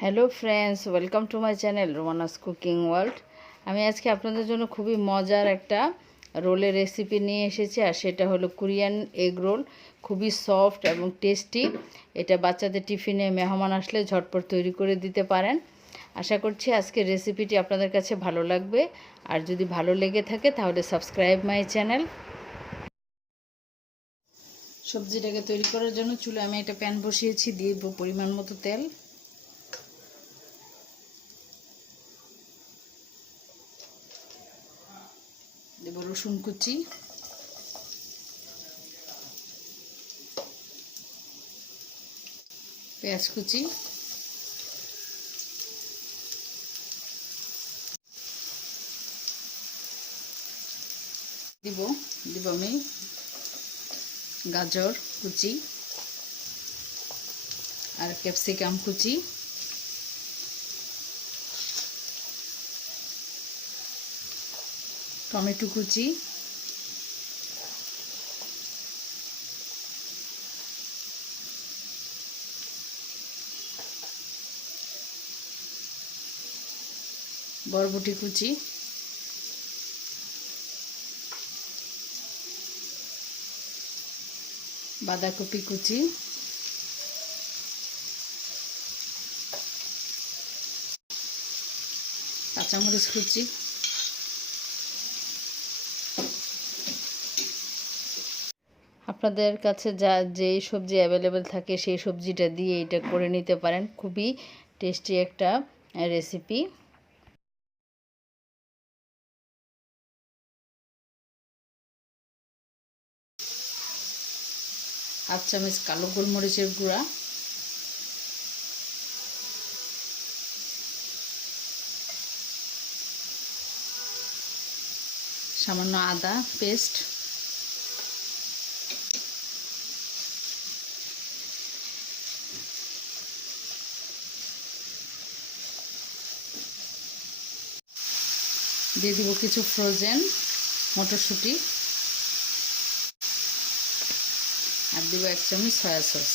Hello friends, welcome to my channel রোমানাস cooking world. আমি আজকে আপনাদের জন্য খুবই মজার একটা রোলের রেসিপি নিয়ে এসেছি, আর সেটা হলো কোরিয়ান এগ রোল। খুবই সফট এবং টেস্টি। এটা বাচ্চাদের টিফিনে মেহমান আসলে ঝটপট তৈরি করে দিতে পারেন। আশা করছি আজকের রেসিপিটি আপনাদের কাছে ভালো লাগবে, আর যদি ভালো লেগে থাকে তাহলে সাবস্ক্রাইব মাই চ্যানেল। সবজিটাকে তৈরি করার জন্য চুলে আমি একটা প্যান বসিয়েছি, দিয়ে দেবো পরিমাণ মতো তেল। দেব রসুন কুচি, পেঁয়াজ কুচি, দিব আমি গাজর কুচি আর ক্যাপসিকাম কুচি, টমেটো কুচি, বরবটি কুচি, বাঁধাকপি কুচি, কাঁচামরিচ কুচি, আপনাদের কাছে যেই সবজি অ্যাভেলেবেল থাকে সেই সবজিটা দিয়ে এটা করে নিতে পারেন। খুবই টেস্টি একটা রেসিপি। হাফ চামচ কালো গোলমরিচের গুঁড়া, সামান্য আদা পেস্ট, দিয়ে দিব কিছু ফ্রোজেন মটরশুঁটি, আর দিব 1 চামচ সয়া সস।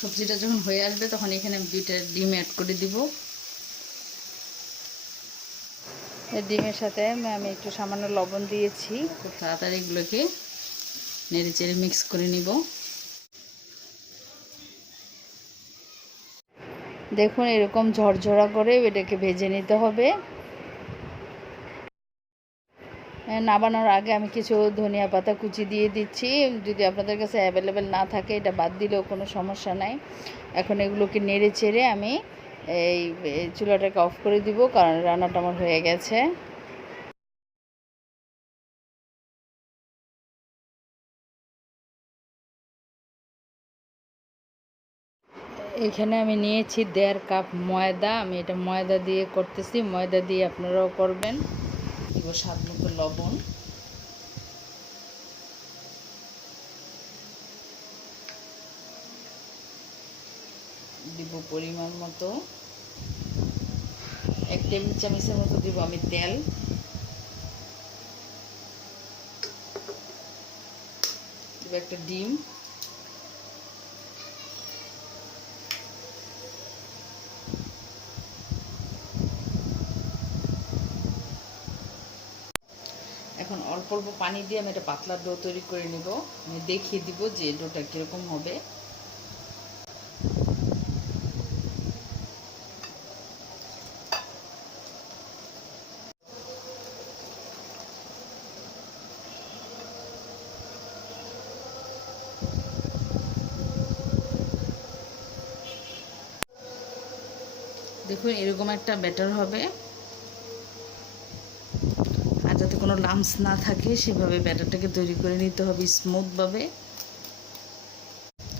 সবজিটা যখন হয়ে আসবে তখন এখানে আমি 2টা ডিম অ্যাড করে দিব। এই ডিমের সাথে আমি একটু সামান্য লবণ দিয়েছি। খুব তাড়াতাড়ি এগুলোকে নেড়ে চেড়ে মিক্স করে নিব। দেখুন এরকম ঝরঝরা করে এটাকে ভেজে নিতে হবে। নামানোর আগে আমি কিছু ধনিয়া পাতা কুচি দিয়ে দিচ্ছি। যদি আপনাদের কাছে অ্যাভেলেবেল না থাকে এটা বাদ দিলেও কোনো সমস্যা নাই। এখন এগুলোকে নেড়ে চেড়ে আমি এই চুলাটাকে অফ করে দিব, কারণ রান্নাটা আমার হয়ে গেছে। এখানে আমি নিয়েছি 1.5 কাপ ময়দা। আমি এটা ময়দা দিয়ে করতেছি, ময়দা দিয়ে আপনারাও করবেন। দিব স্বাদ মতো লবণ, দিব পরিমাণ মতো 1 টেবিল চামচের মতো দিব আমি তেল, দিব একটা ডিম, এখন অল্প অল্প পানি দিয়ে আমি একটা পাতলা ডো তৈরি করে নিব। আমি দেখিয়ে দিব যে ডোটা কীরকম হবে। দেখুন এরকম একটা ব্যাটার হবে, আর যাতে কোনো লাম্পস না থাকে সেভাবে ব্যাটারটাকে তৈরি করে নিতে হবে স্মুথভাবে।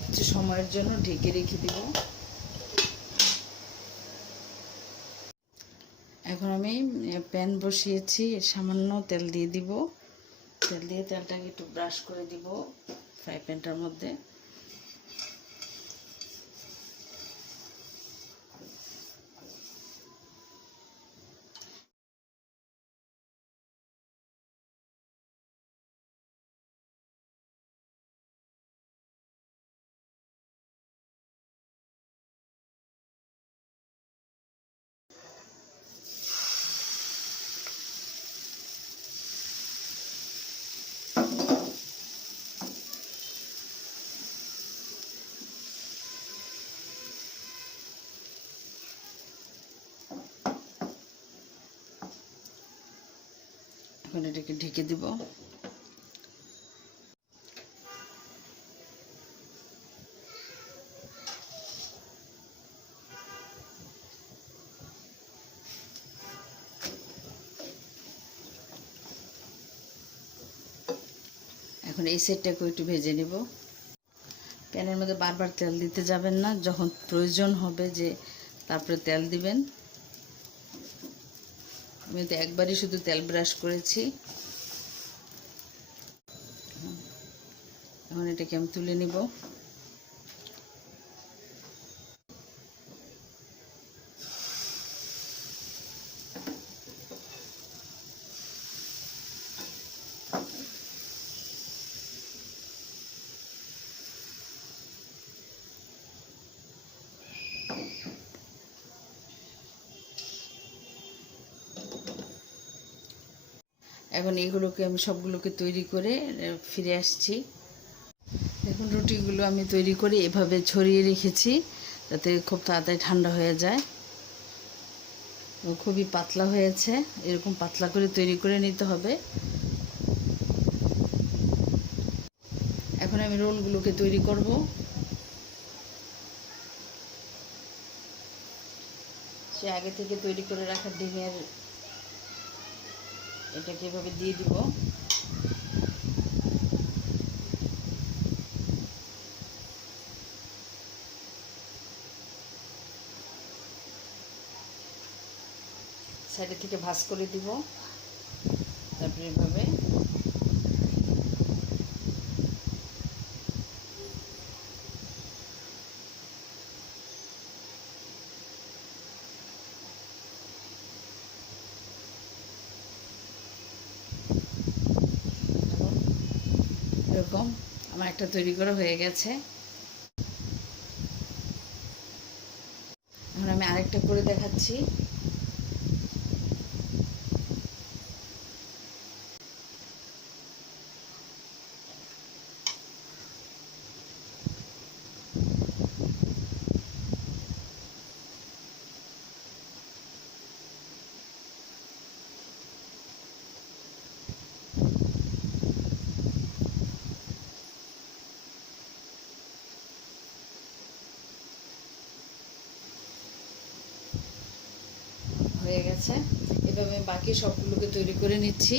কিছু সময়ের জন্য ঢেকে রেখে দিব। এখন আমি প্যান বসিয়েছি, সামান্য তেল দিয়ে দিব। তেল দিয়ে তেলটাকে একটু ব্রাশ করে দিব। ফ্রাই প্যানটার মধ্যে। এখন এটাকে ঢেকে দিব। এখন এই সাইডটাকে একটু ভেজে নিব। প্যানের মধ্যে বারবার তেল দিতে যাবেন না, যখন প্রয়োজন হবে যে তারপরে তেল দিবেন। আমি তো একবারই শুধু তেল ব্রাশ করেছি। এখন এটাকে আমি তুলে নিব। এখন এগুলোকে আমি সবগুলোকে তৈরি করে ফিরে আসছি। দেখুন রুটিগুলো আমি তৈরি করে এভাবে ছড়িয়ে রেখেছি, যাতে খুব তাড়াতাড়ি ঠান্ডা হয়ে যায়। খুবই পাতলা হয়েছে, এরকম পাতলা করে তৈরি করে নিতে হবে। এখন আমি রোলগুলোকে তৈরি করব। সে আগে থেকে তৈরি করে রাখা ডিমের এটাকে এভাবে দিয়ে দিব। সাইডে থেকে ভাঁজ করে দিব। তারপরে এভাবে এরকম আমার একটা তৈরি করা হয়ে গেছে। এখন আমি আরেকটা করে দেখাচ্ছি। হয়ে গেছে। এভাবে বাকি সবগুলোকে তৈরি করে নিচ্ছি।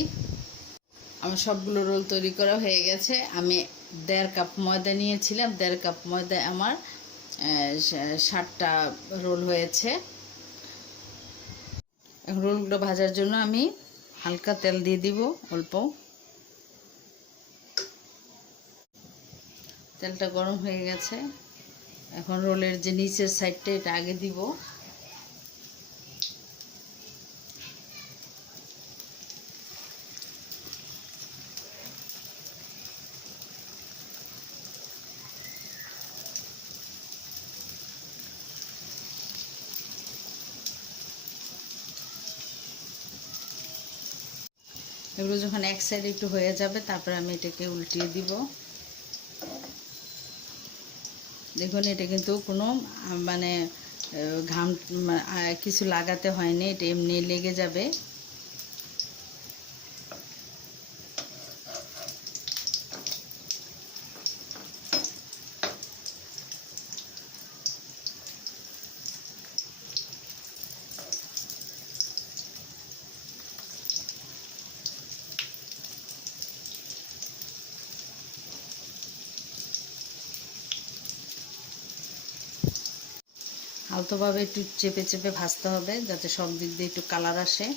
আমার সবগুলো রোল তৈরি করা হয়ে গেছে। আমি 1.5 কাপ ময়দা নিয়েছিলাম, 1.5 কাপ ময়দায় আমার 60টা রোল হয়েছে। এখন রোলগুলো ভাজার জন্য আমি হালকা তেল দিয়ে দিব, অল্প। তেলটা গরম হয়ে গেছে। এখন রোলের যে নিচের সাইডটা এটা আগে দিব। এগুলো যখন এক সাইড একটু হয়ে যাবে, তারপরে আমি এটাকে উল্টিয়ে দিব। দেখুন এটা কিন্তু কোনো মানে ঘাম কিছু লাগাতে হয়নি, এটা এমনি লেগে যাবে। আলতোভাবে একটু চেপে চেপে ভাজতে হবে, যাতে সব দিক দিয়ে একটু কালার আসে।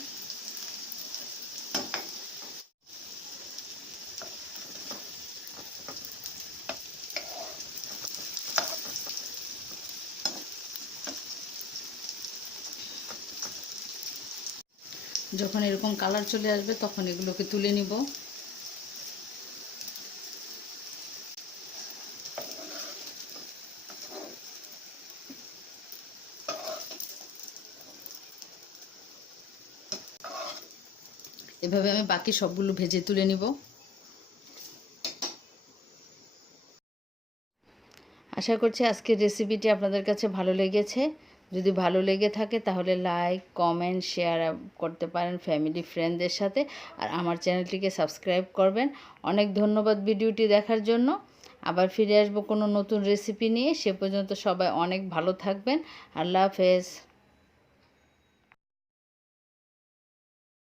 যখন এরকম কালার চলে আসবে তখন এগুলোকে তুলে নিব। এভাবে আমি বাকি সবগুলো ভেজে তুলে নিব। আশা করছি আজকের রেসিপিটি আপনাদের কাছে ভালো লেগেছে। যদি ভালো লেগে থাকে তাহলে লাইক, কমেন্ট, শেয়ার করতে পারেন ফ্যামিলি ফ্রেন্ডদের সাথে। আর আমার চ্যানেলটিকে সাবস্ক্রাইব করবেন। অনেক ধন্যবাদ ভিডিওটি দেখার জন্য। আবার ফিরে আসবো কোনো নতুন রেসিপি নিয়ে। সে পর্যন্ত সবাই অনেক ভালো থাকবেন। আল্লাহ হাফেজ।